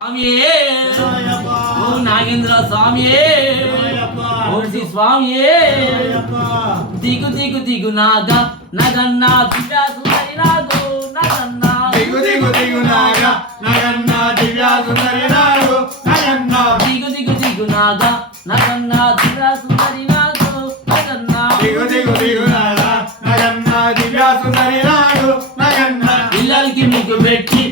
స్వామియే ఓ నాగేంద్ర స్వామియే ఓ శ్రీ స్వామియే దిగు దిగు దిగు నాగ నగన్న దివ్య సుందరి నాగో నగన్న దిగు దిగు దిగు నాగ నగన్న దివ్య సుందరి నాగో నగన్న దిగు దిగు దిగు నాగ నగన్న దివ్య సుందరి నాగో నగన్న దిగు దిగు దిగు నాగ నగన్న దివ్య సుందరి నాగో నగన్న ఇల్లల్కి ముగ్గు పెట్టి